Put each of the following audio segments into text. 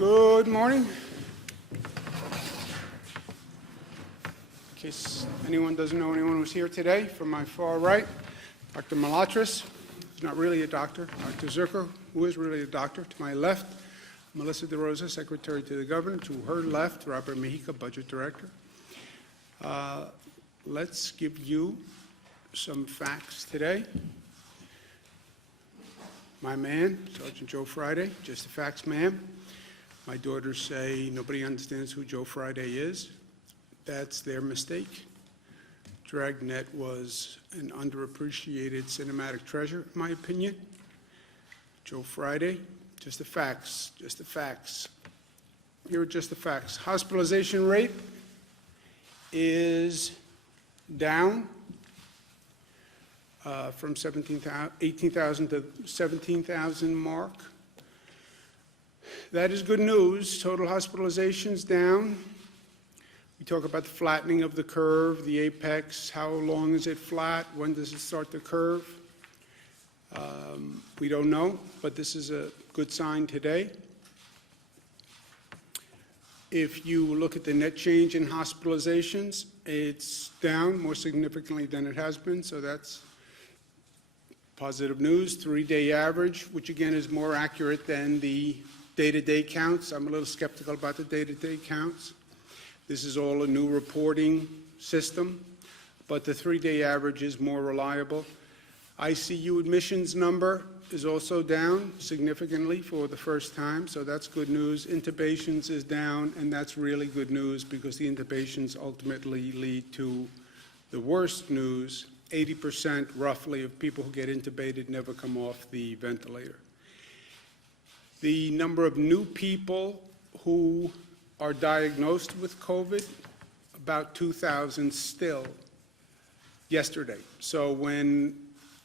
Good morning. In case anyone doesn't know anyone who's here today, from my far right, Dr. Malatras, who's not really a doctor, Dr. Zucker, who is really a doctor. To my left, Melissa DeRosa, Secretary to the Governor. To her left, Robert Mejica, Budget Director. Let's give you some facts today. My man, Sergeant Joe Friday, just the facts, ma'am. My daughters say nobody understands who Joe Friday is. That's their mistake. Dragnet was an underappreciated cinematic treasure, in my opinion. Joe Friday, just the facts, just the facts. Here are just the facts. Hospitalization rate is down from 18,000 to 17,000 mark. That is good news. Total hospitalizations down. We talk about the flattening of the curve, the apex. How long is it flat? When does it start to curve? We don't know, but this is a good sign today. If you look at the net change in hospitalizations, it's down more significantly than it has been, so that's positive news. 3-day average, which again is more accurate than the day-to-day counts. I'm a little skeptical about the day-to-day counts. This is all a new reporting system, but the 3-day average is more reliable. ICU admissions number is also down significantly for the first time, so that's good news. Intubations is down, and that's really good news because the intubations ultimately lead to the worst news. 80% roughly of people who get intubated never come off the ventilator. The number of new people who are diagnosed with COVID, about 2,000 still yesterday. So when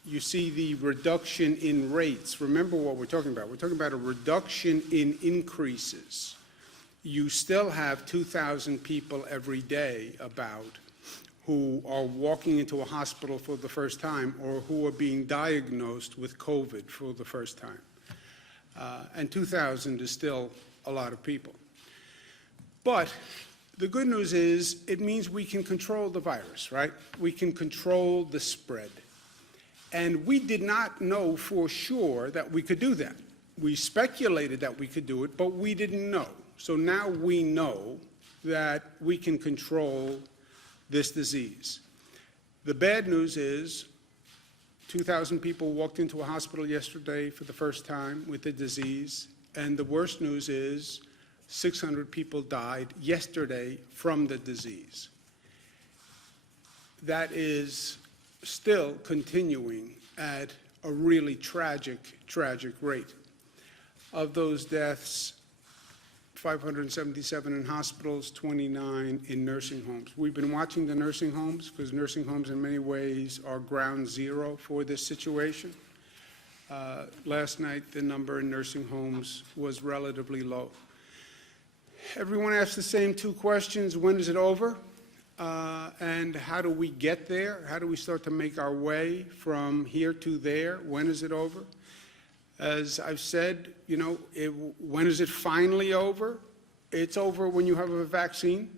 you see the reduction in rates, remember what we're talking about. We're talking about a reduction in increases. You still have 2,000 people every day about who are walking into a hospital for the first time or who are being diagnosed with COVID for the first time. And 2,000 is still a lot of people. But the good news is it means we can control the virus, right? We can control the spread. And we did not know for sure that we could do that. We speculated that we could do it, but we didn't know. So now we know that we can control this disease. The bad news is 2,000 people walked into a hospital yesterday for the first time with the disease, and the worst news is 600 people died yesterday from the disease. That is still continuing at a really tragic rate. Of those deaths, 577 in hospitals, 29 in nursing homes. We've been watching the nursing homes because nursing homes in many ways are ground zero for this situation. Last night, the number in nursing homes was relatively low. Everyone asks the same two questions: when is it over? And how do we get there? How do we start to make our way from here to there? When is it over? As I've said, you know, when is it finally over? It's over when you have a vaccine,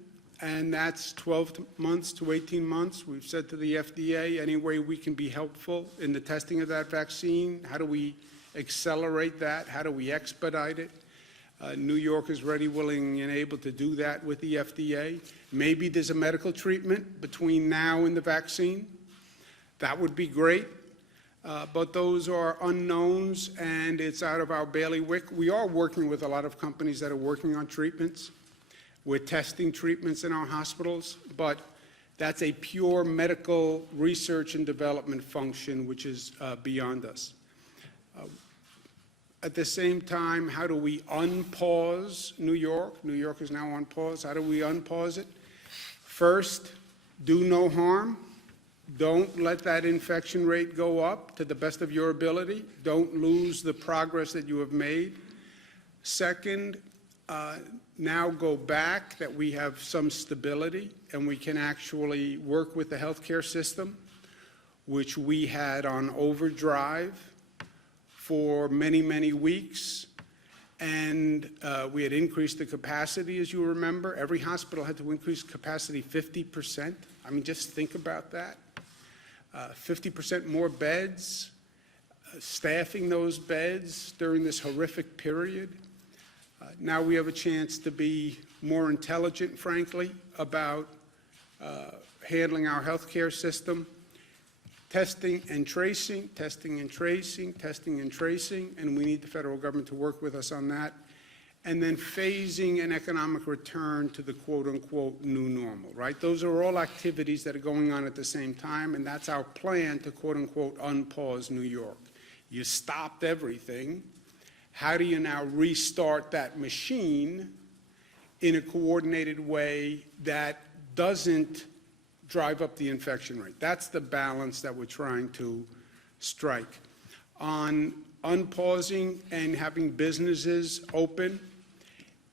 and that's 12 months to 18 months. We've said to the FDA, any way we can be helpful in the testing of that vaccine, how do we accelerate that? How do we expedite it? New York is ready, willing, and able to do that with the FDA. Maybe there's a medical treatment between now and the vaccine. That would be great. But those are unknowns, and it's out of our bailiwick. We are working with a lot of companies that are working on treatments. We're testing treatments in our hospitals, but that's a pure medical research and development function, which is beyond us. At the same time, how do we unpause New York? New York is now on pause. How do we unpause it? First, do no harm. Don't let that infection rate go up to the best of your ability. Don't lose the progress that you have made. Second, now go back that we have some stability and we can actually work with the healthcare system, which we had on overdrive for many, many weeks. And we had increased the capacity, as you remember. Every hospital had to increase capacity 50%. I mean, just think about that. 50% more beds, staffing those beds during this horrific period. Now we have a chance to be more intelligent, frankly, about handling our healthcare system. Testing and tracing, testing and tracing, testing and tracing, and we need the federal government to work with us on that. And then phasing an economic return to the quote-unquote new normal, right? Those are all activities that are going on at the same time, and that's our plan to quote-unquote unpause New York. You stopped everything. How do you now restart that machine in a coordinated way that doesn't drive up the infection rate? That's the balance that we're trying to strike. On unpausing and having businesses open,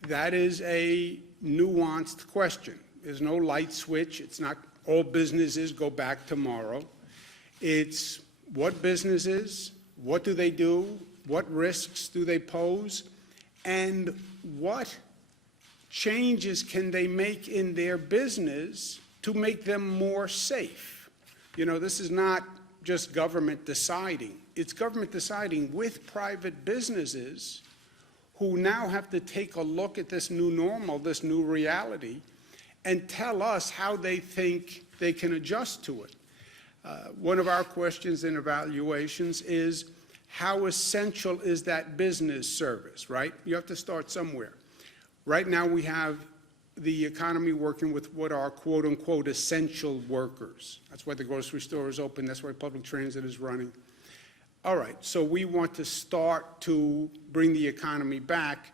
that is a nuanced question. There's no light switch. It's not all businesses go back tomorrow. It's what businesses, what do they do, what risks do they pose, and what changes can they make in their business to make them more safe. You know, this is not just government deciding. It's government deciding with private businesses who now have to take a look at this new normal, this new reality, and tell us how they think they can adjust to it. One of our questions in evaluations is, how essential is that business service, right? You have to start somewhere. Right now we have the economy working with what are quote-unquote essential workers. That's why the grocery store is open. That's why public transit is running. All right, so we want to start to bring the economy back,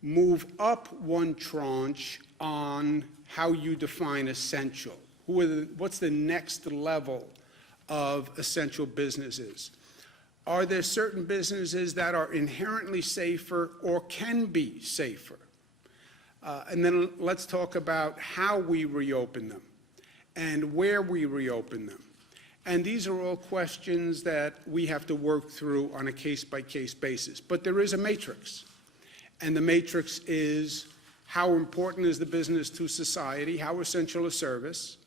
move up one tranche on how you define essential. What's the next level of essential businesses? Are there certain businesses that are inherently safer or can be safer? And then let's talk about how we reopen them and where we reopen them. And these are all questions that we have to work through on a case-by-case basis. But there is a matrix. And the matrix is how important is the business to society, how essential a service,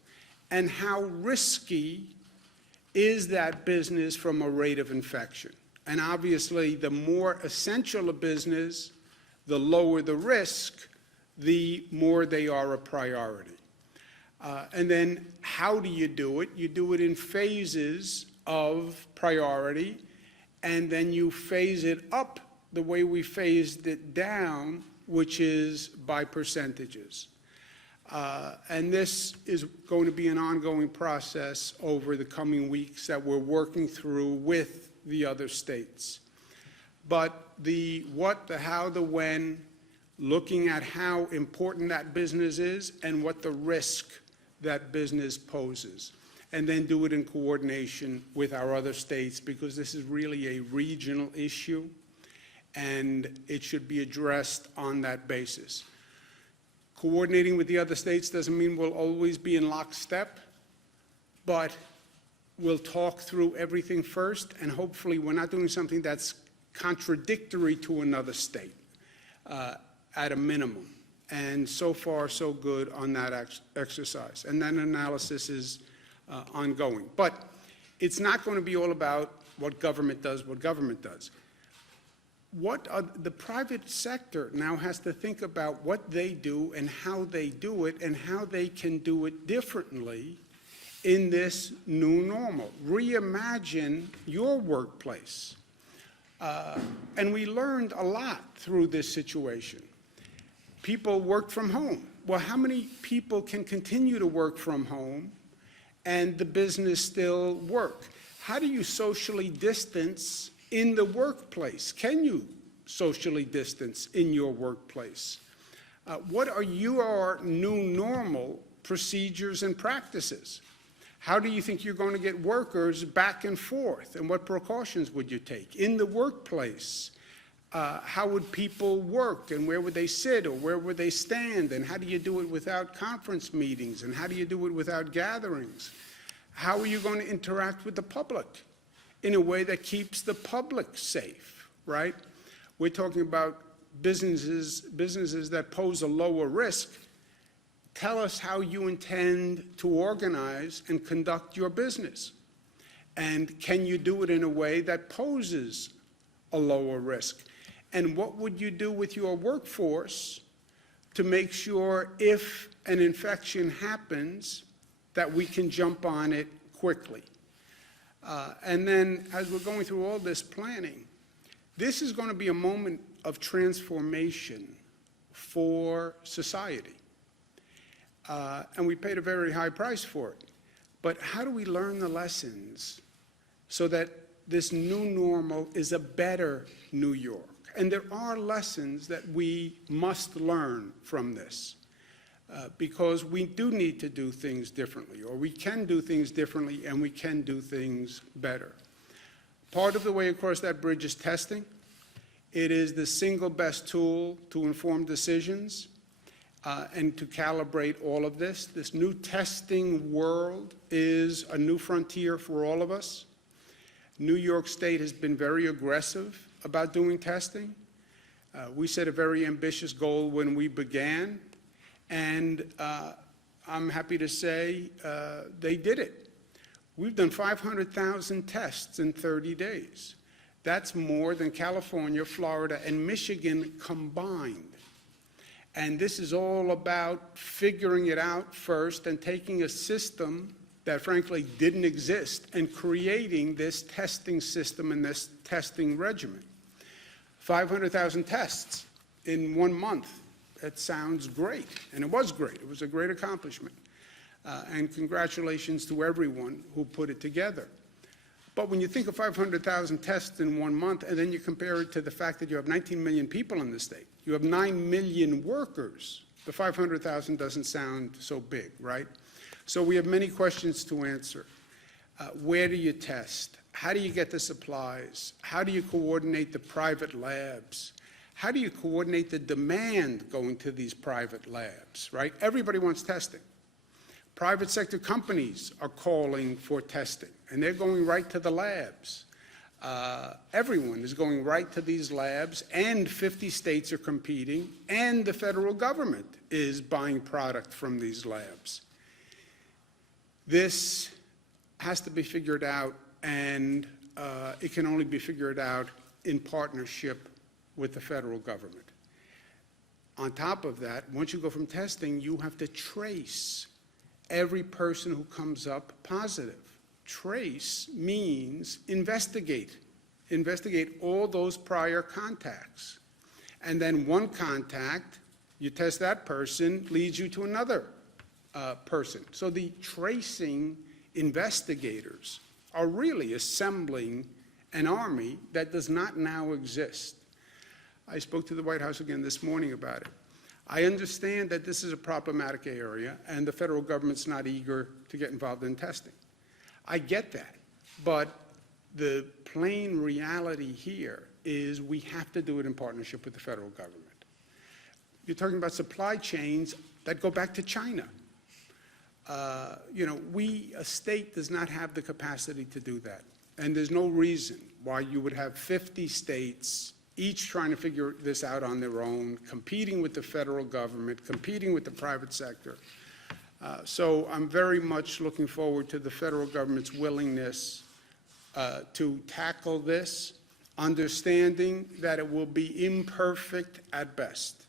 and how risky is that business from a rate of infection. And obviously, the more essential a business, the lower the risk, the more they are a priority. And then how do you do it? You do it in phases of priority, and then you phase it up the way we phased it down, which is by percentages. And this is going to be an ongoing process over the coming weeks that we're working through with the other states. But the what, the how, the when, looking at how important that business is and what the risk that business poses, and then do it in coordination with our other states, because this is really a regional issue and it should be addressed on that basis. Coordinating with the other states doesn't mean we'll always be in lockstep, but we'll talk through everything first, and hopefully we're not doing something that's contradictory to another state at a minimum. And so far, so good on that exercise. And that analysis is ongoing. But it's not going to be all about what government does, what government does. The private sector now has to think about what they do and how they do it and how they can do it differently in this new normal. Reimagine your workplace. And we learned a lot through this situation. People worked from home. Well, how many people can continue to work from home and the business still work? How do you socially distance in the workplace? Can you socially distance in your workplace? What are your new normal procedures and practices? How do you think you're going to get workers back and forth, and what precautions would you take? In the workplace, how would people work, and where would they sit, or where would they stand, and how do you do it without conference meetings, and how do you do it without gatherings? How are you going to interact with the public in a way that keeps the public safe, right? We're talking about businesses that pose a lower risk, tell us how you intend to organize and conduct your business. And can you do it in a way that poses a lower risk? And what would you do with your workforce to make sure if an infection happens that we can jump on it quickly? And then as we're going through all this planning, this is going to be a moment of transformation for society. And we paid a very high price for it. But how do we learn the lessons so that this new normal is a better New York? And there are lessons that we must learn from this because we do need to do things differently, or we can do things differently, and we can do things better. Part of the way across that bridge is testing. It is the single best tool to inform decisions and to calibrate all of this. This new testing world is a new frontier for all of us. New York State has been very aggressive about doing testing. We set a very ambitious goal when we began, and I'm happy to say they did it. We've done 500,000 tests in 30 days. That's more than California, Florida, and Michigan combined. And this is all about figuring it out first and taking a system that frankly didn't exist and creating this testing system and this testing regimen. 500,000 tests in 1 month. That sounds great, and it was great. It was a great accomplishment. And congratulations to everyone who put it together. But when you think of 500,000 tests in 1 month, and then you compare it to the fact that you have 19 million people in the state, you have 9 million workers, the 500,000 doesn't sound so big, right? So we have many questions to answer. Where do you test? How do you get the supplies? How do you coordinate the private labs? How do you coordinate the demand going to these private labs, right? Everybody wants testing. Private sector companies are calling for testing, and they're going right to the labs. Everyone is going right to these labs, and 50 states are competing, and the federal government is buying product from these labs. This has to be figured out, and it can only be figured out in partnership with the federal government. On top of that, once you go from testing, you have to trace every person who comes up positive. Trace means investigate. Investigate all those prior contacts. And then one contact, you test that person, leads you to another person. So the tracing investigators are really assembling an army that does not now exist. I spoke to the White House again this morning about it. I understand that this is a problematic area and the federal government's not eager to get involved in testing. I get that, but the plain reality here is we have to do it in partnership with the federal government. You're talking about supply chains that go back to China. A state does not have the capacity to do that. And there's no reason why you would have 50 states each trying to figure this out on their own, competing with the federal government, competing with the private sector. So I'm very much looking forward to the federal government's willingness to tackle this, understanding that it will be imperfect at best.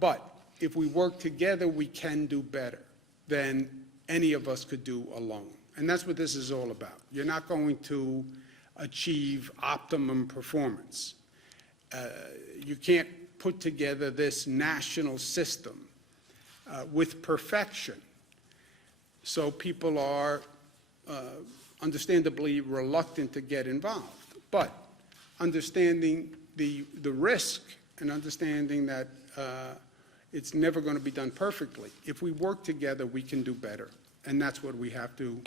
But if we work together, we can do better than any of us could do alone. And that's what this is all about. You're not going to achieve optimum performance. You can't put together this national system with perfection. So people are understandably reluctant to get involved. But understanding the risk and understanding that it's never going to be done perfectly, if we work together, we can do better. And that's what we have to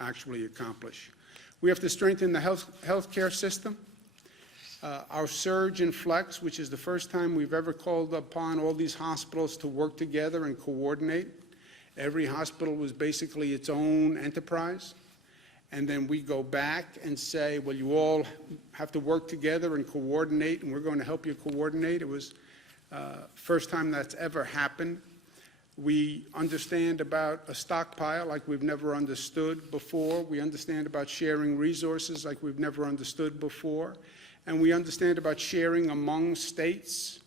actually accomplish. We have to strengthen the healthcare system. Our surge and flex, which is the first time we've ever called upon all these hospitals to work together and coordinate. Every hospital was basically its own enterprise. and then we go back and say, well, you all have to work together and coordinate, and we're going to help you coordinate. It was first time that's ever happened. We understand about a stockpile like we've never understood before. We understand about sharing resources like we've never understood before. And we understand about sharing among states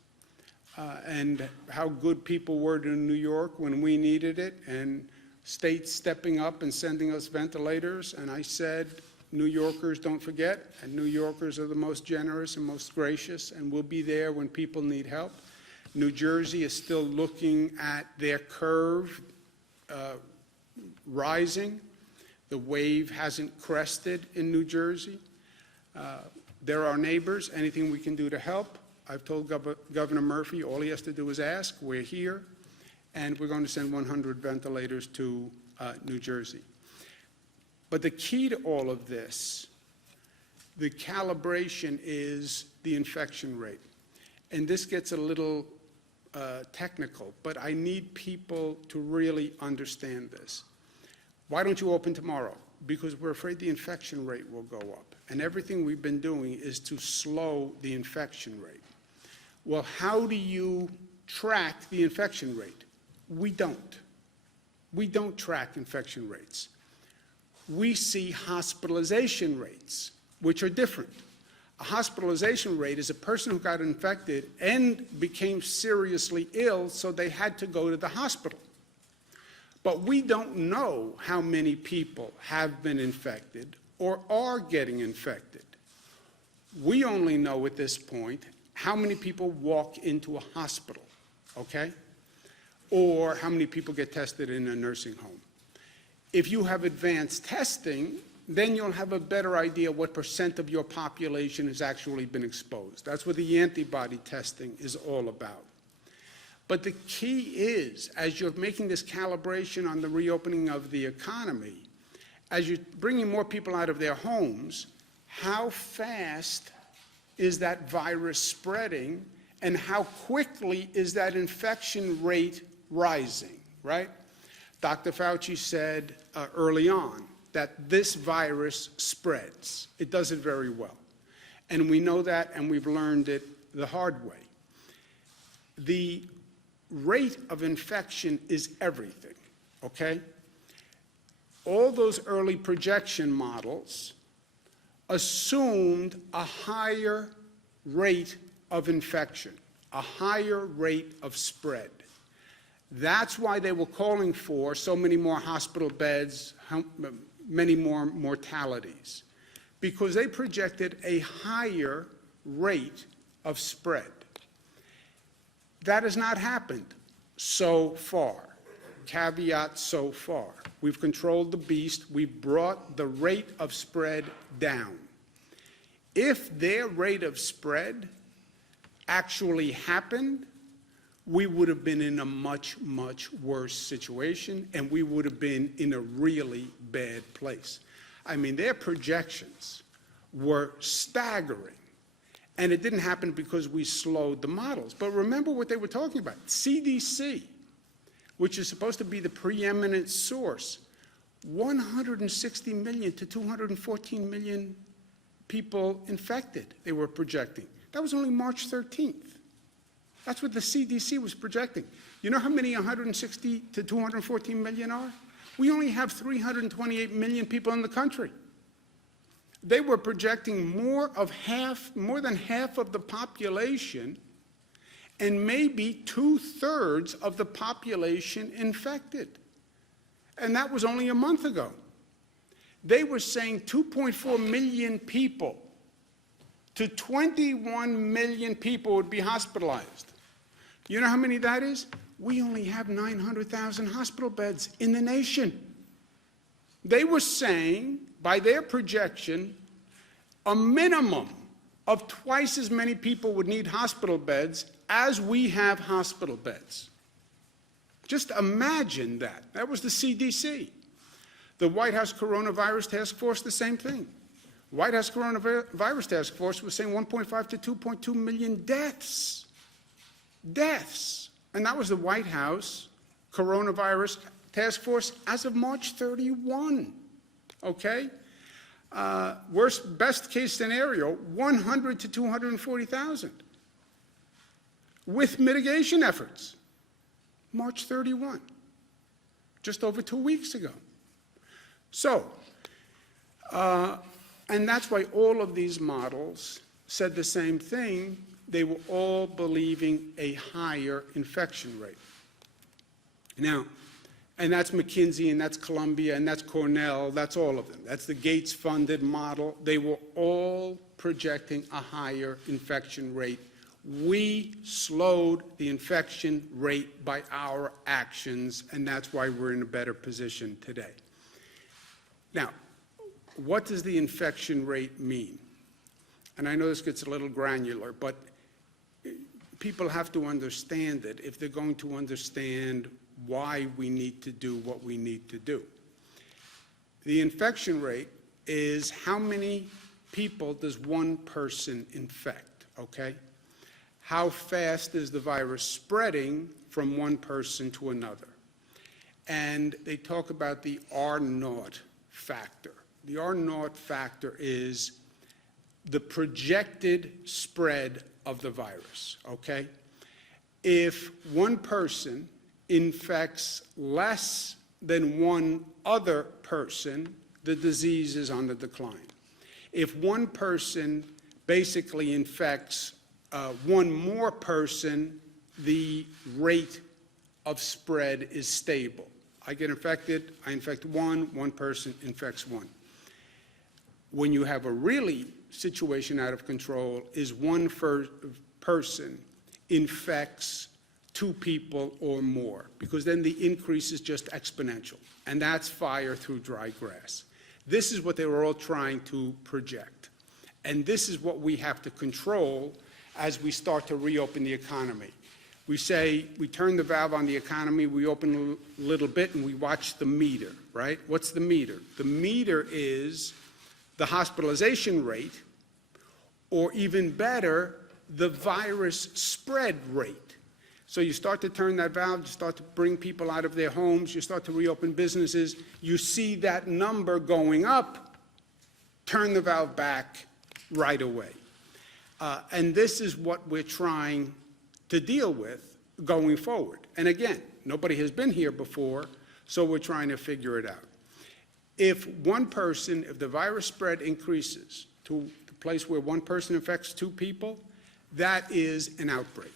and how good people were to New York when we needed it, and states stepping up and sending us ventilators. And I said, New Yorkers don't forget, and New Yorkers are the most generous and most gracious, and we'll be there when people need help. New Jersey is still looking at their curve rising. The wave hasn't crested in New Jersey. They're our neighbors. Anything we can do to help. I've told Governor Murphy all he has to do is ask. We're here, and we're going to send 100 ventilators to New Jersey. But the key to all of this, the calibration, is the infection rate. And this gets a little technical, but I need people to really understand this. Why don't you open tomorrow? Because we're afraid the infection rate will go up. And everything we've been doing is to slow the infection rate. Well, how do you track the infection rate? We don't. We don't track infection rates. We see hospitalization rates, which are different. A hospitalization rate is a person who got infected and became seriously ill, so they had to go to the hospital. But we don't know how many people have been infected or are getting infected. We only know at this point how many people walk into a hospital, okay? Or how many people get tested in a nursing home. If you have advanced testing, then you'll have a better idea what % of your population has actually been exposed. That's what the antibody testing is all about. But the key is, as you're making this calibration on the reopening of the economy, as you're bringing more people out of their homes, how fast is that virus spreading, and how quickly is that infection rate rising, right? Dr. Fauci said early on that this virus spreads. It does it very well. And we know that, and we've learned it the hard way. The rate of infection is everything, okay? All those early projection models assumed a higher rate of infection, a higher rate of spread. That's why they were calling for so many more hospital beds, many more mortalities, because they projected a higher rate of spread. That has not happened so far. Caveat, so far. We've controlled the beast. We've brought the rate of spread down. If their rate of spread actually happened, we would have been in a much, much worse situation, and we would have been in a really bad place. I mean, their projections were staggering, and it didn't happen because we slowed the models. But remember what they were talking about. CDC, which is supposed to be the preeminent source, 160 million to 214 million people infected, they were projecting. That was only March 13th. That's what the CDC was projecting. You know how many 160 to 214 million are? We only have 328 million people in the country. They were projecting more than half of the population, and maybe 2/3 of the population infected. And that was only a month ago. They were saying 2.4 million people to 21 million people would be hospitalized. You know how many that is? We only have 900,000 hospital beds in the nation. They were saying, by their projection, a minimum of twice as many people would need hospital beds as we have hospital beds. Just imagine that. That was the CDC. The White House Coronavirus Task Force, the same thing. White House Coronavirus Task Force was saying 1.5 to 2.2 million deaths. Deaths. And that was the White House Coronavirus Task Force as of March 31. Okay? Best case scenario, 100 to 240,000 with mitigation efforts. March 31, just over 2 weeks ago. So, and that's why all of these models said the same thing. They were all believing a higher infection rate. Now, and that's McKinsey, and that's Columbia, and that's Cornell, that's all of them. That's the Gates-funded model. They were all projecting a higher infection rate. We slowed the infection rate by our actions, and that's why we're in a better position today. Now, what does the infection rate mean? And I know this gets a little granular, but people have to understand it if they're going to understand why we need to do what we need to do. The infection rate is how many people does one person infect, okay? How fast is the virus spreading from one person to another? And they talk about the R0 factor. The R0 factor is the projected spread of the virus, okay? If one person infects less than one other person, the disease is on the decline. If one person basically infects one more person, the rate of spread is stable. I get infected, I infect one person infects one. When you have a really situation out of control is one person infects two people or more, because then the increase is just exponential, and that's fire through dry grass. This is what they were all trying to project, and this is what we have to control as we start to reopen the economy. We say, we turn the valve on the economy, we open a little bit, and we watch the meter, right? What's the meter? The meter is the hospitalization rate, or even better, the virus spread rate. So you start to turn that valve, you start to bring people out of their homes, you start to reopen businesses, you see that number going up, turn the valve back right away. And this is what we're trying to deal with going forward. And again, nobody has been here before, so we're trying to figure it out. If the virus spread increases to the place where one person infects two people, that is an outbreak.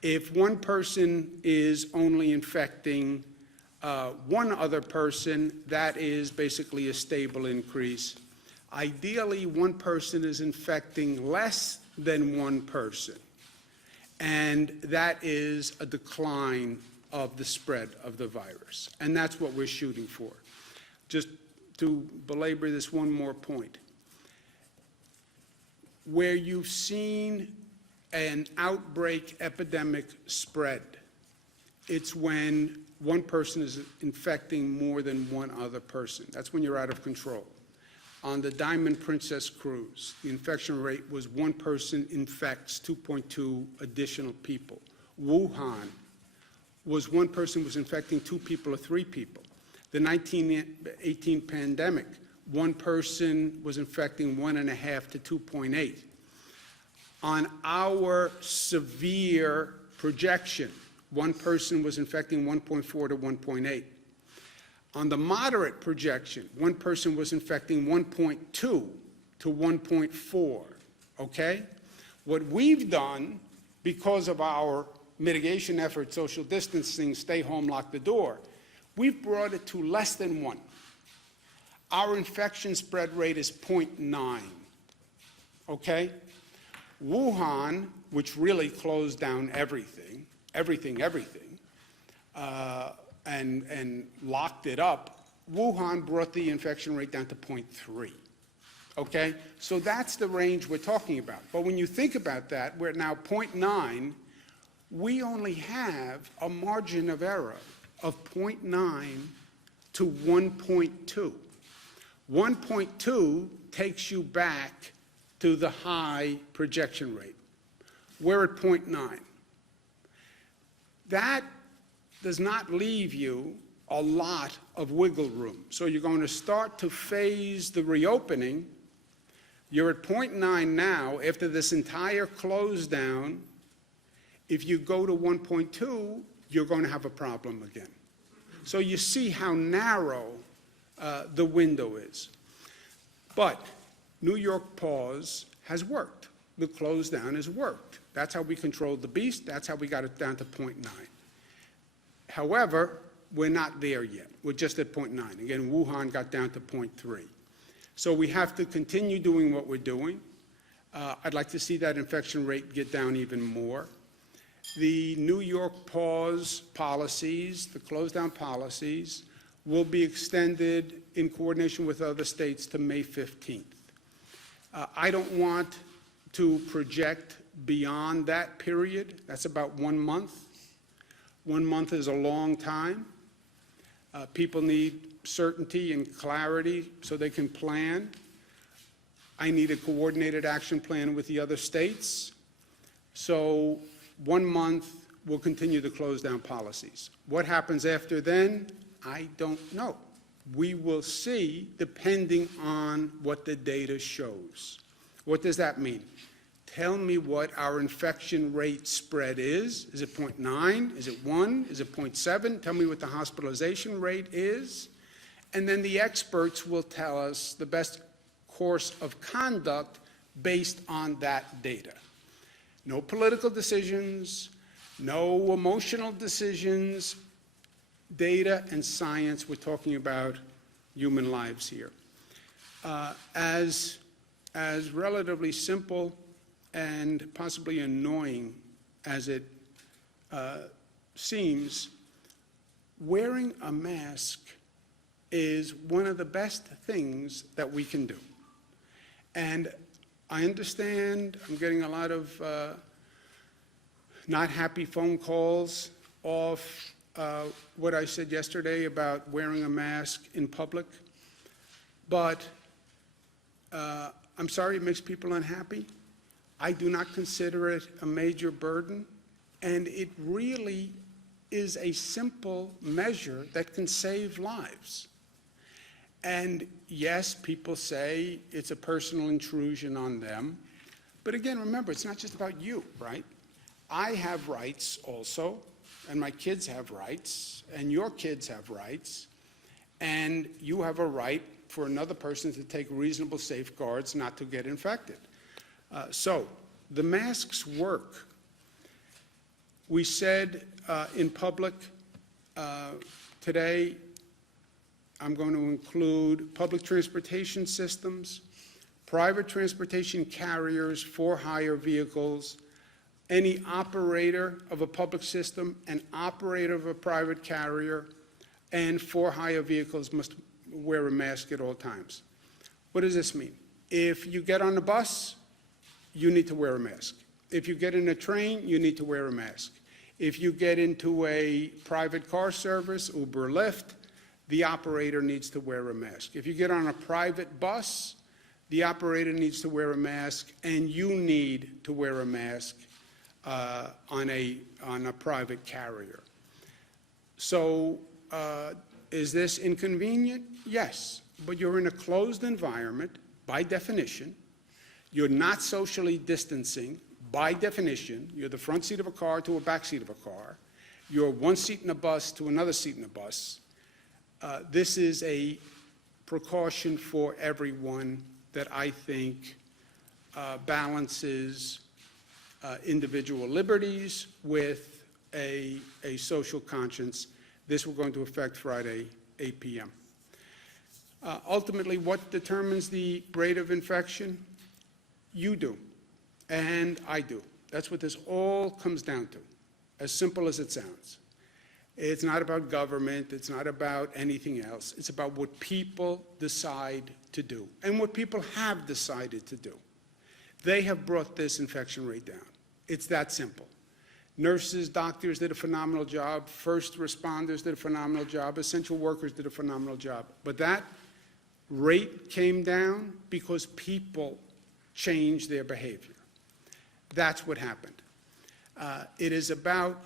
If one person is only infecting one other person, that is basically a stable increase. Ideally, one person is infecting less than one person, and that is a decline of the spread of the virus, and that's what we're shooting for. Just to belabor this one more point, where you've seen an outbreak epidemic spread, it's when one person is infecting more than one other person. That's when you're out of control. On the Diamond Princess cruise, the infection rate was one person infects 2.2 additional people. Wuhan was one person was infecting two people or three people. The 1918 pandemic, one person was infecting 1.5 to 2.8. On our severe projection, one person was infecting 1.4 to 1.8. On the moderate projection, one person was infecting 1.2 to 1.4, okay? What we've done, because of our mitigation efforts, social distancing, stay home, lock the door, we've brought it to less than 1. Our infection spread rate is 0.9, okay? Wuhan, which really closed down everything, and locked it up, Wuhan brought the infection rate down to 0.3, okay? So that's the range we're talking about. But when you think about that, we're now 0.9, we only have a margin of error of 0.9 to 1.2. 1.2 takes you back to the high projection rate. We're at 0.9. That does not leave you a lot of wiggle room. So you're going to start to phase the reopening. You're at 0.9 now. After this entire close down, if you go to 1.2, you're going to have a problem again. So you see how narrow the window is. But New York pause has worked. The close down has worked. That's how we controlled the beast. That's how we got it down to 0.9. However, we're not there yet. We're just at 0.9. Again, Wuhan got down to 0.3. So we have to continue doing what we're doing. I'd like to see that infection rate get down even more. The New York pause policies, the close down policies, will be extended in coordination with other states to May 15th. I don't want to project beyond that period. That's about 1 month. 1 month is a long time. People need certainty and clarity so they can plan. I need a coordinated action plan with the other states. So 1 month, we'll continue to close down policies. What happens after then, I don't know. We will see depending on what the data shows. What does that mean? Tell me what our infection rate spread is. Is it 0.9? Is it 1? Is it 0.7? Tell me what the hospitalization rate is. And then the experts will tell us the best course of conduct based on that data. No political decisions, no emotional decisions, data and science. We're talking about human lives here. As relatively simple and possibly annoying as it seems, wearing a mask is one of the best things that we can do. And I understand I'm getting a lot of not happy phone calls off what I said yesterday about wearing a mask in public, but I'm sorry it makes people unhappy. I do not consider it a major burden, and it really is a simple measure that can save lives. And yes, people say it's a personal intrusion on them, but again, remember, it's not just about you, right? I have rights also, and my kids have rights, and your kids have rights, and you have a right for another person to take reasonable safeguards not to get infected. So the masks work. We said in public today, I'm going to include public transportation systems, private transportation carriers for hire vehicles, any operator of a public system, an operator of a private carrier, and for hire vehicles must wear a mask at all times. What does this mean? If you get on a bus, you need to wear a mask. If you get in a train, you need to wear a mask. If you get into a private car service, Uber, Lyft, the operator needs to wear a mask. If you get on a private bus, the operator needs to wear a mask, and you need to wear a mask on a private carrier. So is this inconvenient? Yes, but you're in a closed environment by definition. You're not socially distancing by definition. You're the front seat of a car to a back seat of a car. You're one seat in a bus to another seat in a bus. This is a precaution for everyone that I think balances individual liberties with a social conscience. This we're going to affect Friday, 8 p.m. Ultimately, what determines the rate of infection? You do, and I do. That's what this all comes down to, as simple as it sounds. It's not about government. It's not about anything else. It's about what people decide to do and what people have decided to do. They have brought this infection rate down. It's that simple. Nurses, doctors did a phenomenal job. First responders did a phenomenal job. Essential workers did a phenomenal job. But that rate came down because people changed their behavior. That's what happened. It is about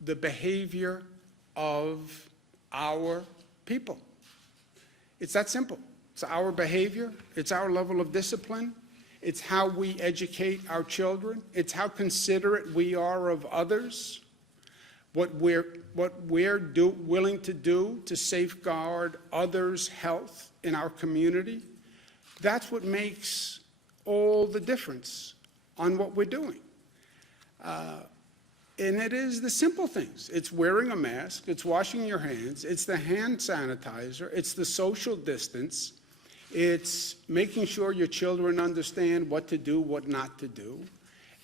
the behavior of our people. It's that simple. It's our behavior. It's our level of discipline. It's how we educate our children. It's how considerate we are of others. What we're willing to do to safeguard others' health in our community. That's what makes all the difference on what we're doing. And it is the simple things. It's wearing a mask, it's washing your hands, it's the hand sanitizer, it's the social distance, it's making sure your children understand what to do, what not to do.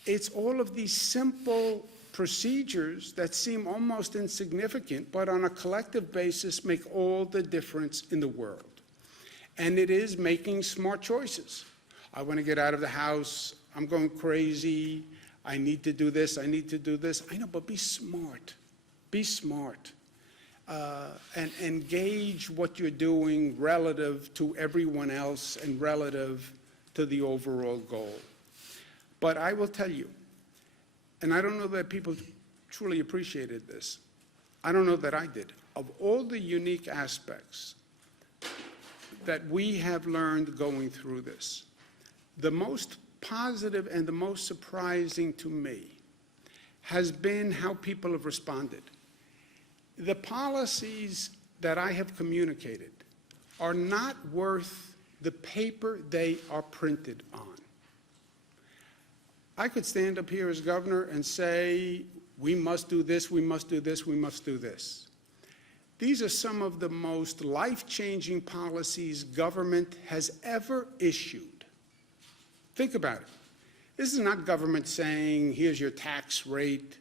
It's all of these simple procedures that seem almost insignificant, but on a collective basis make all the difference in the world. And it is making smart choices. I want to get out of the house, I'm going crazy, I need to do this, I need to do this. I know, but be smart. Be smart. And engage what you're doing relative to everyone else and relative to the overall goal. But I will tell you, and I don't know that people truly appreciated this. I don't know that I did. Of all the unique aspects that we have learned going through this, the most positive and the most surprising to me has been how people have responded. The policies that I have communicated are not worth the paper they are printed on. I could stand up here as governor and say, we must do this, we must do this, we must do this. These are some of the most life-changing policies government has ever issued. Think about it. This is not government saying, here's your tax rate,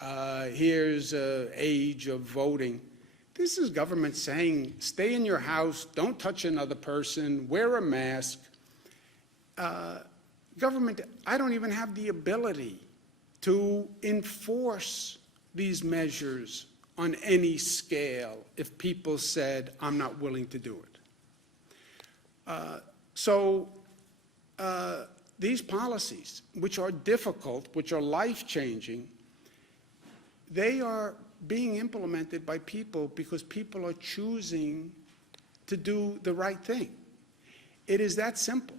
here's age of voting. This is government saying, stay in your house, don't touch another person, wear a mask. Government, I don't even have the ability to enforce these measures on any scale if people said, I'm not willing to do it. These policies, which are difficult, which are life-changing, they are being implemented by people because people are choosing to do the right thing. It is that simple.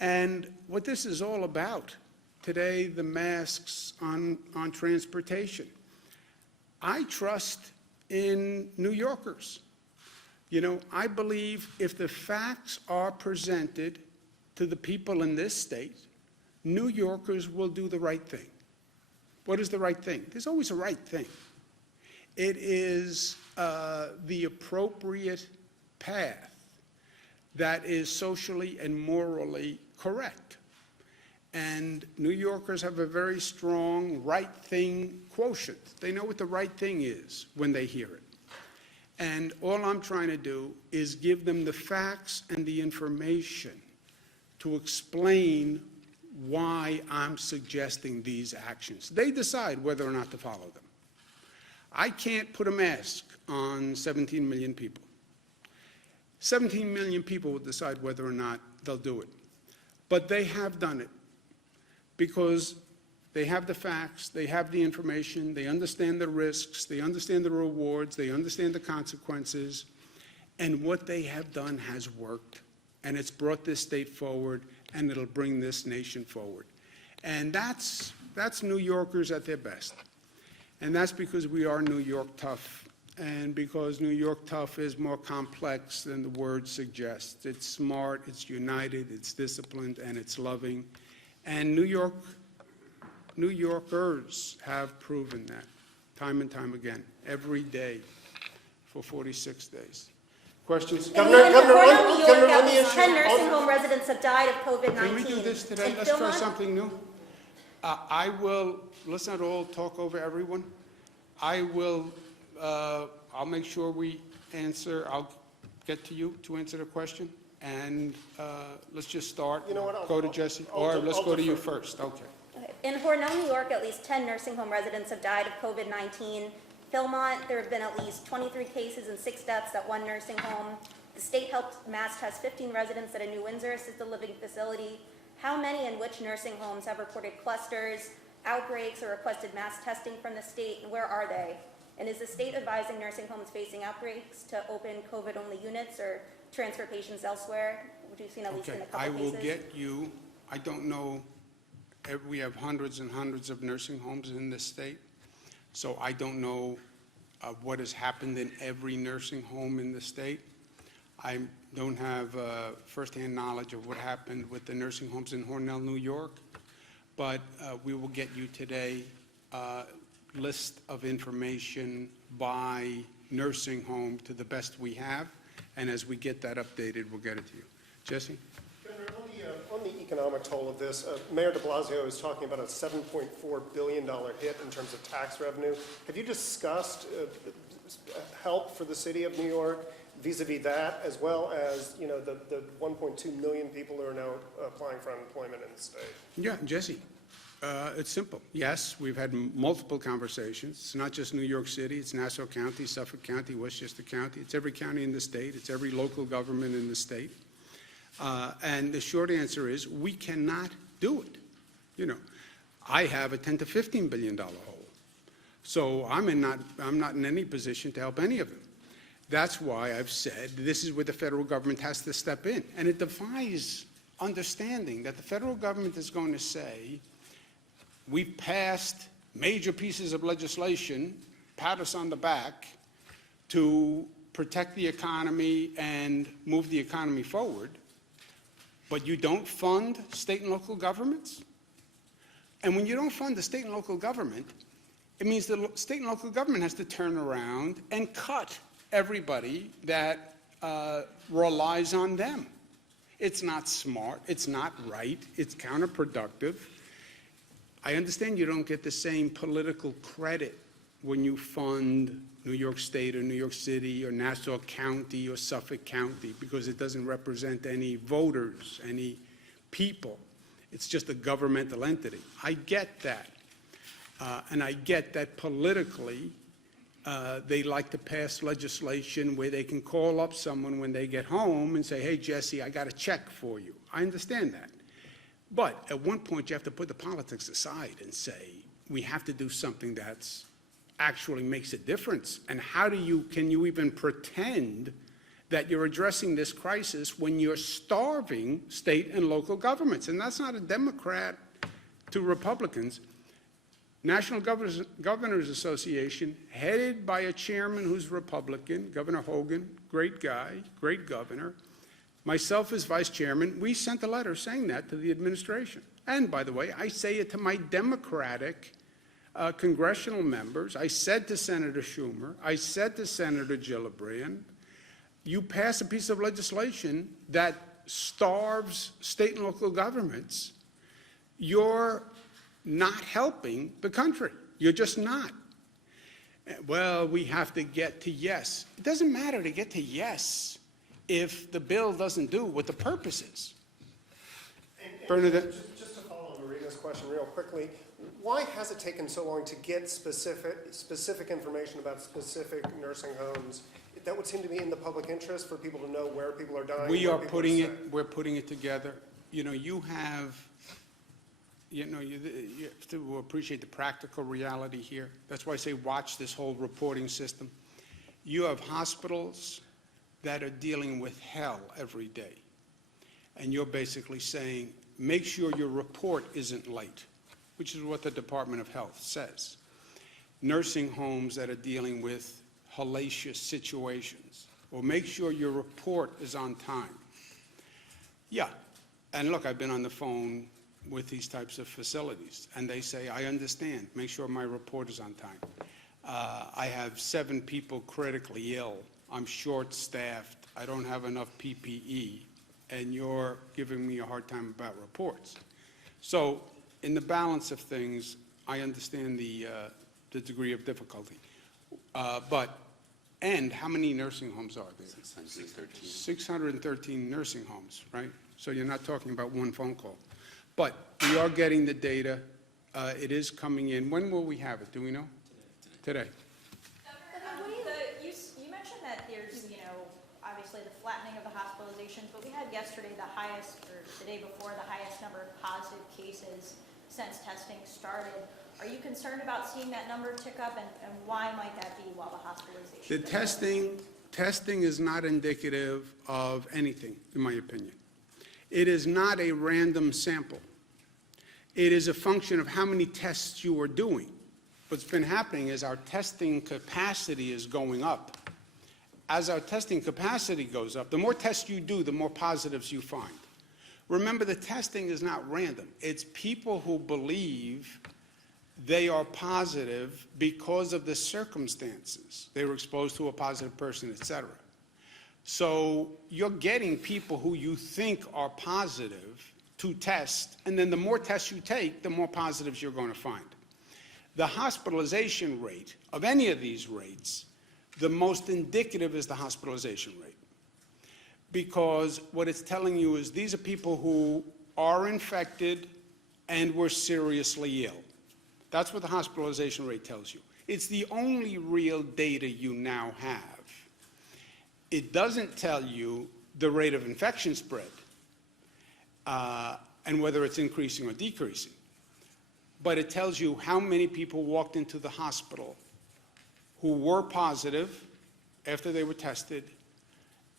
And what this is all about, today, the masks on transportation. I trust in New Yorkers. You know, I believe if the facts are presented to the people in this state, New Yorkers will do the right thing. What is the right thing? There's always a right thing. It is the appropriate path that is socially and morally correct. And New Yorkers have a very strong right thing quotient. They know what the right thing is when they hear it. And all I'm trying to do is give them the facts and the information to explain why I'm suggesting these actions. They decide whether or not to follow them. I can't put a mask on 17 million people. 17 million people will decide whether or not they'll do it. But they have done it because they have the facts, they have the information, they understand the risks, they understand the rewards, they understand the consequences, and what they have done has worked. And it's brought this state forward, and it'll bring this nation forward. And that's New Yorkers at their best. And that's because we are New York tough, and because New York tough is more complex than the word suggests. It's smart, it's united, it's disciplined, and it's loving. And New Yorkers have proven that time and time again, every day for 46 days. Questions? Governor, let me answer. 10 nursing home residents have died of COVID-19. Can we do this today? Let's try something new. Let's not all talk over everyone. I'll make sure we answer. I'll get to you to answer the question. And let's just start. You know what? Go to Jesse. Or let's go to you first. Okay. In Hornell, New York, at least 10 nursing home residents have died of COVID-19. Philmont, there have been at least 23 cases and 6 deaths at one nursing home. The state helped mass test 15 residents at a New Windsor assisted living facility. How many and which nursing homes have reported clusters, outbreaks, or requested mass testing from the state, and where are they? And is the state advising nursing homes facing outbreaks to open COVID-only units or transfer patients elsewhere? Would you seen at least in a couple I will cases? get you, I don't know, we have hundreds and hundreds of nursing homes in this state, so I don't know what has happened in every nursing home in the state. I don't have firsthand knowledge of what happened with the nursing homes in Hornell, New York, but we will get you today a list of information by nursing home to the best we have, and as we get that updated, we'll get it to you. Jesse? Governor, on the economic toll of this, Mayor de Blasio is talking about a $7.4 billion hit in terms of tax revenue. Have you discussed help for the city of New York vis-a-vis that, as well as, you know, the 1.2 million people who are now applying for unemployment in the state? Yeah, Jesse, it's simple. Yes, we've had multiple conversations. It's not just New York City, it's Nassau County, Suffolk County, Westchester County. It's every county in the state. It's every local government in the state. And the short answer is we cannot do it. You know, I have a $10 to $15 billion hole. So I'm not in any position to help any of them. That's why I've said this is where the federal government has to step in. And it defies understanding that the federal government is going to say, we've passed major pieces of legislation, pat us on the back, to protect the economy and move the economy forward, but you don't fund state and local governments? And when you don't fund the state and local government, it means the state and local government has to turn around and cut everybody that relies on them. It's not smart, it's not right, it's counterproductive. I understand you don't get the same political credit when you fund New York State or New York City or Nassau County or Suffolk County because it doesn't represent any voters, any people. It's just a governmental entity. I get that. And I get that politically they like to pass legislation where they can call up someone when they get home and say, hey, Jesse, I got a check for you. I understand that. But at one point, you have to put the politics aside and say, we have to do something that's actually makes a difference. And how can you even pretend that you're addressing this crisis when you're starving state and local governments? And that's not a Democrat to Republicans. National Governors Association, headed by a chairman who's Republican, Governor Hogan, great guy, great governor. Myself as vice chairman, we sent a letter saying that to the administration. And by the way, I say it to my Democratic congressional members. I said to Senator Schumer, I said to Senator Gillibrand, you pass a piece of legislation that starves state and local governments, you're not helping the country. You're just not. Well, we have to get to yes. It doesn't matter to get to yes if the bill doesn't do what the purpose is. Bernadette? Just to follow Marina's question real quickly, why has it taken so long to get specific information about specific nursing homes? That would seem to be in the public interest for people to know where people are dying. We're putting it together. You know, you have to appreciate the practical reality here. That's why I say watch this whole reporting system. You have hospitals that are dealing with hell every day. And you're basically saying, make sure your report isn't late, which is what the Department of Health says. Nursing homes that are dealing with hellacious situations, or make sure your report is on time. Yeah, and look, I've been on the phone with these types of facilities, and they say, I understand, make sure my report is on time. I have 7 people critically ill. I'm short-staffed. I don't have enough PPE, and you're giving me a hard time about reports. So in the balance of things, I understand the degree of difficulty. And how many nursing homes are there? 613. 613 nursing homes, right? So you're not talking about one phone call. But we are getting the data. It is coming in. When will we have it? Do we know? Today. You mentioned that there's, obviously the flattening of the hospitalizations, but we had yesterday the highest, or the day before, the highest number of positive cases since testing started. Are you concerned about seeing that number tick up, and why might that be while the hospitalization? The testing is not indicative of anything, in my opinion. It is not a random sample. It is a function of how many tests you are doing. What's been happening is our testing capacity is going up. As our testing capacity goes up, the more tests you do, the more positives you find. Remember, the testing is not random. It's people who believe they are positive because of the circumstances. They were exposed to a positive person, et cetera. So you're getting people who you think are positive to test, and then the more tests you take, the more positives you're going to find. The hospitalization rate of any of these rates, the most indicative is the hospitalization rate. Because what it's telling you is these are people who are infected and were seriously ill. That's what the hospitalization rate tells you. It's the only real data you now have. It doesn't tell you the rate of infection spread and whether it's increasing or decreasing. But it tells you how many people walked into the hospital who were positive after they were tested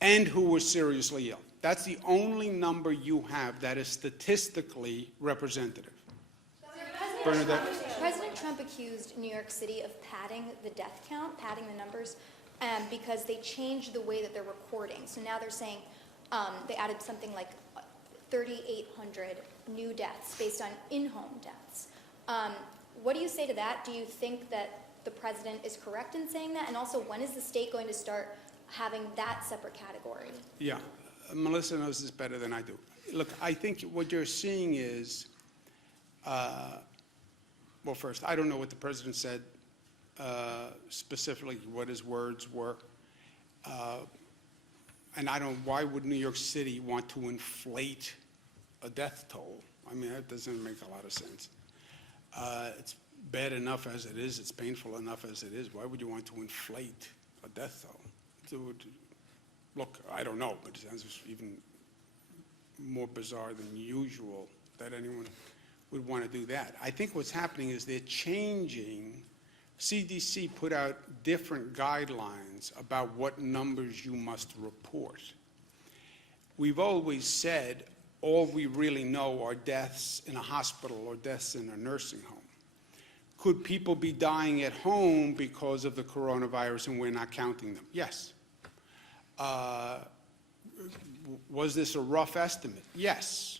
and who were seriously ill. That's the only number you have that is statistically representative. President Trump accused New York City of padding the death count, padding the numbers, because they changed the way that they're reporting. So now they're saying they added something like 3,800 new deaths based on in-home deaths. What do you say to that? Do you think that the president is correct in saying that? And also, when is the state going to start having that separate category? Yeah, Melissa knows this better than I do. Look, I think what you're seeing is, well, first, I don't know what the president said specifically, what his words were. And why would New York City want to inflate a death toll? I mean, that doesn't make a lot of sense. It's bad enough as it is. It's painful enough as it is. Why would you want to inflate a death toll? Look, I don't know, but it sounds even more bizarre than usual that anyone would want to do that. I think what's happening is they're changing. CDC put out different guidelines about what numbers you must report. We've always said all we really know are deaths in a hospital or deaths in a nursing home. Could people be dying at home because of the coronavirus and we're not counting them? Yes. Was this a rough estimate? Yes.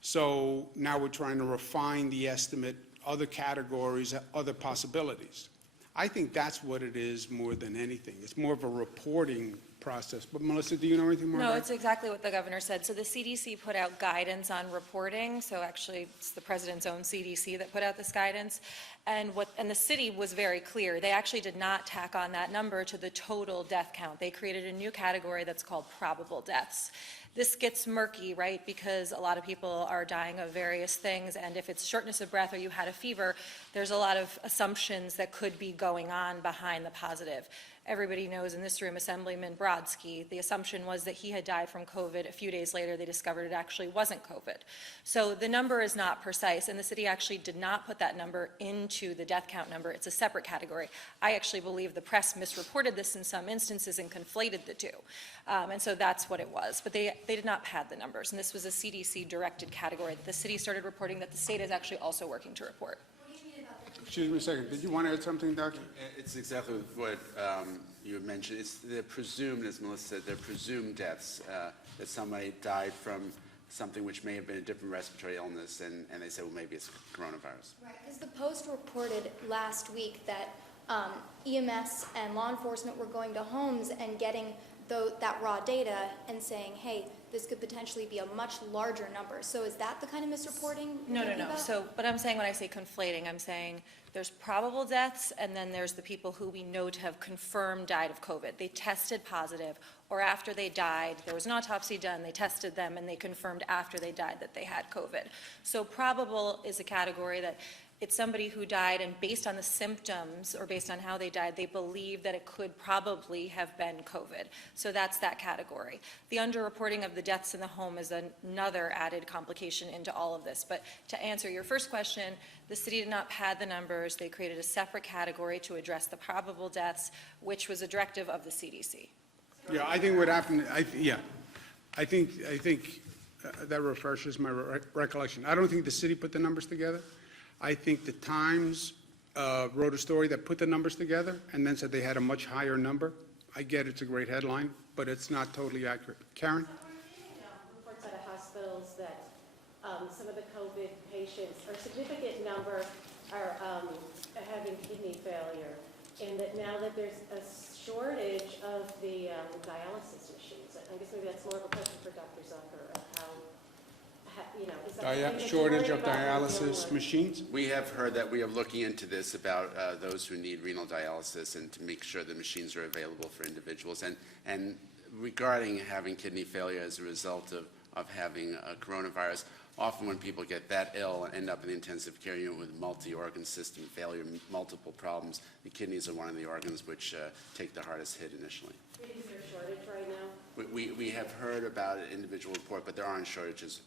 So now we're trying to refine the estimate, other categories, other possibilities. I think that's what it is more than anything. It's more of a reporting process. But Melissa, do you know anything more? No, it's exactly what the governor said. So the CDC put out guidance on reporting. So actually, it's the president's own CDC that put out this guidance. And the city was very clear. They actually did not tack on that number to the total death count. They created a new category that's called probable deaths. This gets murky, right, because a lot of people are dying of various things, and if it's shortness of breath or you had a fever, there's a lot of assumptions that could be going on behind the positive. Everybody knows in this room, Assemblyman Brodsky, the assumption was that he had died from COVID. A few days later, they discovered it actually wasn't COVID. So the number is not precise, and the city actually did not put that number into the death count number. It's a separate category. I actually believe the press misreported this in some instances and conflated the two. And so that's what it was. But they did not pad the numbers, and this was a CDC-directed category that the city started reporting that the state is actually also working to report. Excuse me a second. Did you want to add something, Doctor? It's exactly what you had mentioned. It's the presumed, as Melissa said, they're presumed deaths, that somebody died from something which may have been a different respiratory illness, and they said, well, maybe it's coronavirus. Right, because the Post reported last week that EMS and law enforcement were going to homes and getting that raw data and saying, hey, this could potentially be a much larger number. So is that the kind of misreporting you're thinking about? So, but I'm saying when I say conflating, I'm saying there's probable deaths, and then there's the people who we know to have confirmed died of COVID. They tested positive, or after they died, there was an autopsy done, they tested them, and they confirmed after they died that they had COVID. So probable is a category that it's somebody who died, and based on the symptoms or based on how they died, they believe that it could probably have been COVID. So that's that category. The underreporting of the deaths in the home is another added complication into all of this. But to answer your first question, the city did not pad the numbers. They created a separate category to address the probable deaths, which was a directive of the CDC. Yeah, I think what happened, I think that refreshes my recollection. I don't think the city put the numbers together. I think the Times wrote a story that put the numbers together and then said they had a much higher number. I get it's a great headline, but it's not totally accurate. Karen? Reports out of hospitals that some of the COVID patients, or a significant number, are having kidney failure, and that now that there's a shortage of the dialysis machines, I guess maybe that's more of a question for Dr. Zucker, of how, is that something that you're Shortage worried of about or dealing dialysis with? machines? We have heard that we are looking into this about those who need renal dialysis and to make sure the machines are available for individuals. And regarding having kidney failure as a result of having a coronavirus, often when people get that ill and end up in the intensive care unit with multi-organ system failure, multiple problems, the kidneys are one of the organs which take the hardest hit initially. Is there a shortage right now? We have heard about an individual report, but there aren't shortages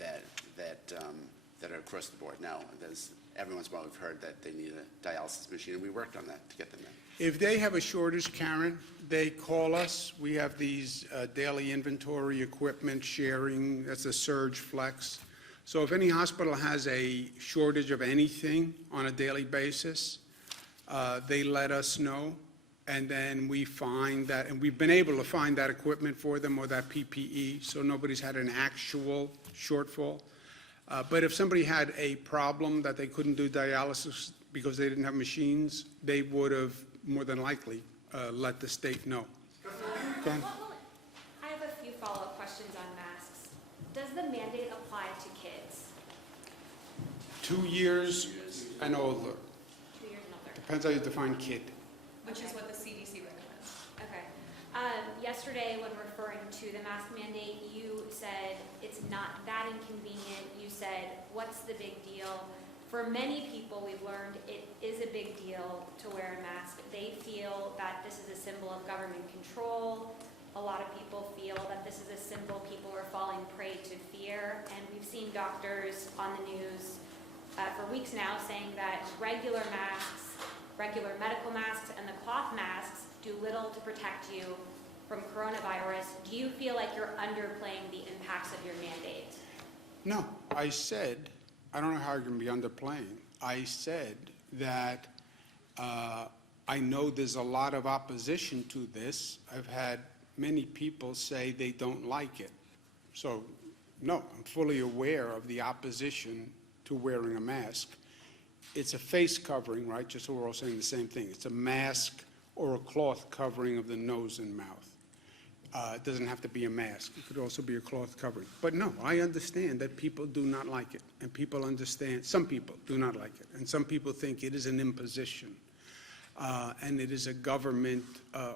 that are across the board now. Every once in a while we've heard that they need a dialysis machine, and we worked on that to get them in. If they have a shortage, Karen, they call us. We have these daily inventory equipment sharing. That's a surge flex. So if any hospital has a shortage of anything on a daily basis, they let us know, and then we find that, and we've been able to find that equipment for them or that PPE, so nobody's had an actual shortfall. But if somebody had a problem that they couldn't do dialysis because they didn't have machines, they would have more than likely let the state know. Go ahead. I have a few follow-up questions on masks. Does the mandate apply to kids? 2 years and older. 2 years and older? Depends how you define kid. Which is what the CDC recommends. Okay. Yesterday, when referring to the mask mandate, you said it's not that inconvenient. You said, what's the big deal? For many people, we've learned it is a big deal to wear a mask. They feel that this is a symbol of government control. A lot of people feel that this is a symbol people are falling prey to fear. And we've seen doctors on the news for weeks now saying that regular masks, regular medical masks, and the cloth masks do little to protect you from coronavirus. Do you feel like you're underplaying the impacts of your mandate? No, I said, I don't know how I can be underplaying. I said that I know there's a lot of opposition to this. I've had many people say they don't like it. So, no, I'm fully aware of the opposition to wearing a mask. It's a face covering, right? Just so we're all saying the same thing. It's a mask or a cloth covering of the nose and mouth. It doesn't have to be a mask. It could also be a cloth covering. But no, I understand that people do not like it. And people understand, some people do not like it. And some people think it is an imposition. And it is a government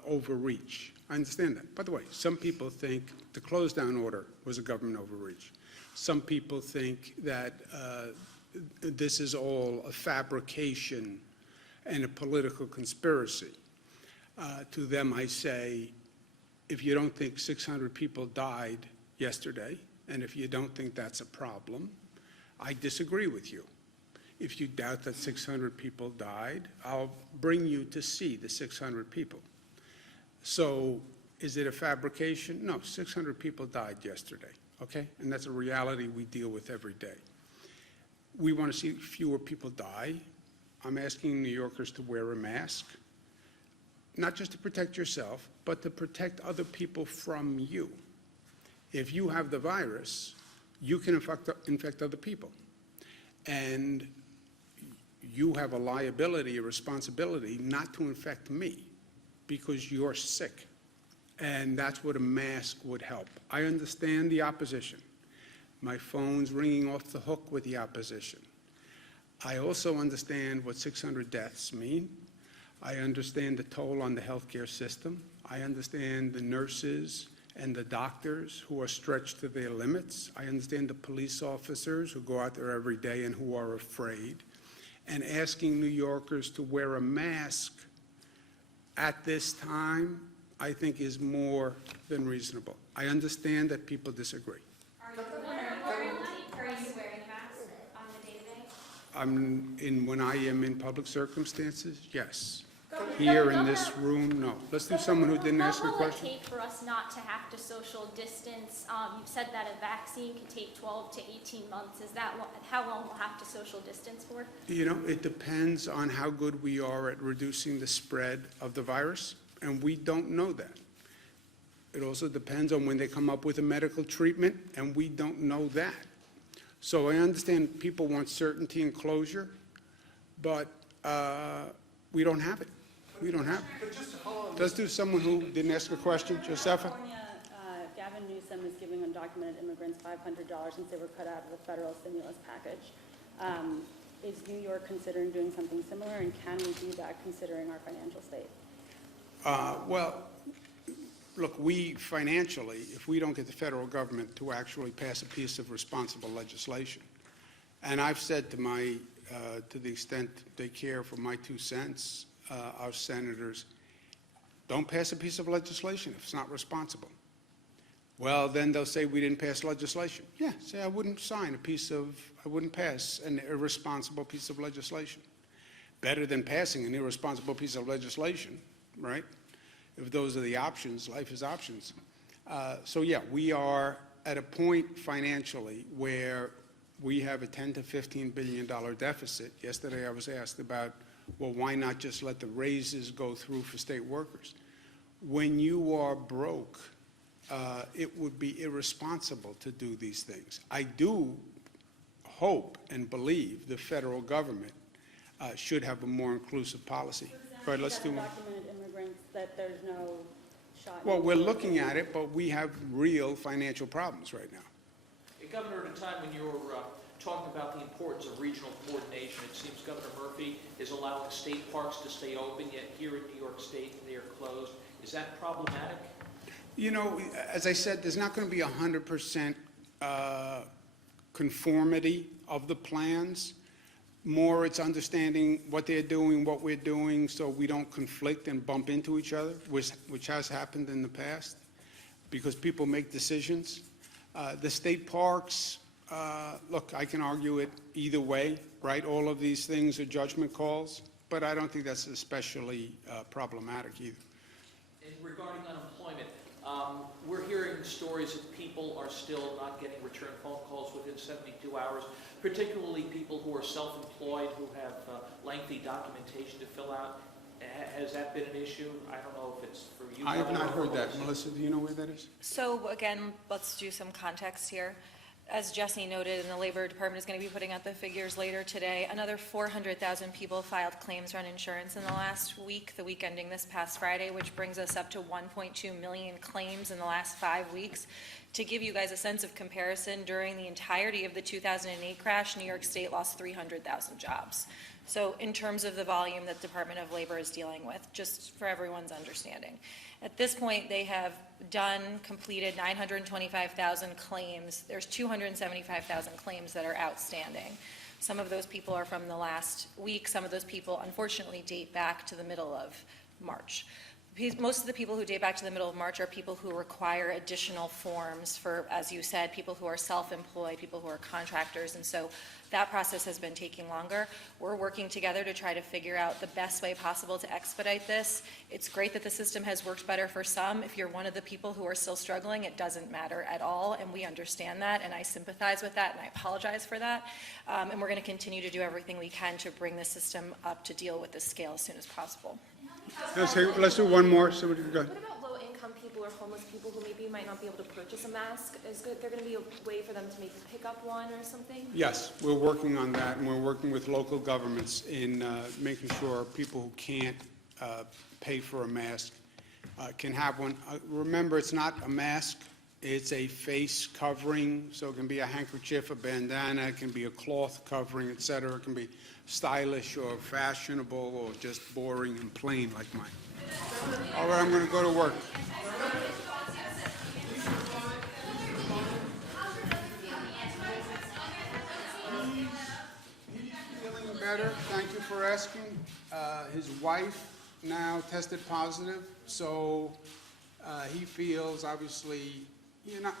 overreach. I understand that. By the way, some people think the close down order was a government overreach. Some people think that this is all a fabrication and a political conspiracy. To them, I say, if you don't think 600 people died yesterday, and if you don't think that's a problem, I disagree with you. If you doubt that 600 people died, I'll bring you to see the 600 people. So is it a fabrication? No, 600 people died yesterday, okay? And that's a reality we deal with every day. We want to see fewer people die. I'm asking New Yorkers to wear a mask, not just to protect yourself, but to protect other people from you. If you have the virus, you can infect other people. And you have a liability, a responsibility not to infect me because you're sick. And that's what a mask would help. I understand the opposition. My phone's ringing off the hook with the opposition. I also understand what 600 deaths mean. I understand the toll on the healthcare system. I understand the nurses and the doctors who are stretched to their limits. I understand the police officers who go out there every day and who are afraid. And asking New Yorkers to wear a mask at this time, I think, is more than reasonable. I understand that people disagree. Are you wearing a mask on the day-to-day? When I am in public circumstances, yes. Here in this room, no. Let's do someone who didn't ask a question. What will it take for us not to have to social distance? You've said that a vaccine can take 12 to 18 months. Is that how long we'll have to social distance for? You know, it depends on how good we are at reducing the spread of the virus, and we don't know that. It also depends on when they come up with a medical treatment, and we don't know that. So I understand people want certainty and closure, but we don't have it. We don't have it. Let's do someone who didn't ask a question. Josefa? California, Gavin Newsom is giving undocumented immigrants $500 since they were cut out of the federal stimulus package. Is New York considering doing something similar, and can we do that considering our financial state? Well, look, we financially, if we don't get the federal government to actually pass a piece of responsible legislation, and I've said to to the extent they care for my 2 cents, our senators, don't pass a piece of legislation if it's not responsible. Well, then they'll say we didn't pass legislation. Yeah, say I wouldn't I wouldn't pass an irresponsible piece of legislation. Better than passing an irresponsible piece of legislation, right? If those are the options, life is options. So yeah, we are at a point financially where we have a $10 to $15 billion deficit. Yesterday I was asked about, well, why not just let the raises go through for state workers? When you are broke, it would be irresponsible to do these things. I do hope and believe the federal government should have a more inclusive policy. Right, let's do one. Undocumented immigrants, that there's no shot. Well, we're looking at it, but we have real financial problems right now. Hey, Governor, at a time when you're talking about the importance of regional coordination, it seems Governor Murphy is allowing state parks to stay open, yet here in New York State they are closed. Is that problematic? You know, as I said, there's not going to be 100% conformity of the plans. More, it's understanding what they're doing, what we're doing, so we don't conflict and bump into each other, which has happened in the past, because people make decisions. The state parks, look, I can argue it either way, right? All of these things are judgment calls, but I don't think that's especially problematic either. And regarding unemployment, we're hearing stories that people are still not getting return phone calls within 72 hours, particularly people who are self-employed, who have lengthy documentation to fill out. Has that been an issue? I don't know if it's for you. I have not heard that. Melissa, do you know where that is? So again, let's do some context here. As Jesse noted, and the Labor Department is going to be putting out the figures later today, another 400,000 people filed claims on insurance in the last week, the week ending this past Friday, which brings us up to 1.2 million claims in the last 5 weeks. To give you guys a sense of comparison, during the entirety of the 2008 crash, New York State lost 300,000 jobs. So in terms of the volume that the Department of Labor is dealing with, just for everyone's understanding. At this point, they have completed 925,000 claims. There's 275,000 claims that are outstanding. Some of those people are from the last week. Some of those people, unfortunately, date back to the middle of March. Most of the people who date back to the middle of March are people who require additional forms for, as you said, people who are self-employed, people who are contractors, and so that process has been taking longer. We're working together to try to figure out the best way possible to expedite this. It's great that the system has worked better for some. If you're one of the people who are still struggling, it doesn't matter at all, and we understand that, and I sympathize with that, and I apologize for that. And we're going to continue to do everything we can to bring the system up to deal with this scale as soon as possible. Let's do one more. So we can go. What about low-income people or homeless people who maybe might not be able to purchase a mask? Is there going to be a way for them to maybe pick up one or something? Yes, we're working on that, and we're working with local governments in making sure people who can't pay for a mask can have one. Remember, it's not a mask. It's a face covering, so it can be a handkerchief, a bandana, it can be a cloth covering, et cetera. It can be stylish or fashionable or just boring and plain like mine. All right, I'm going to go to work. better. Thank you for asking. His wife now tested positive, so he feels, obviously,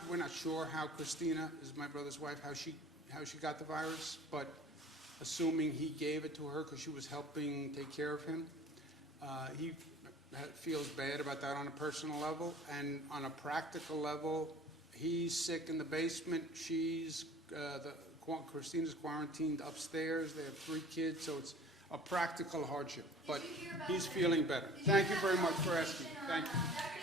we're not sure how Christina, is my brother's wife, how she got the virus, but assuming he gave it to her because she was helping take care of him, he feels bad about that on a personal level, and on a practical level, he's sick in the basement. Christina's quarantined upstairs. They have 3 kids, so it's a practical hardship. But he's feeling better. Thank you very much for asking. Thank you.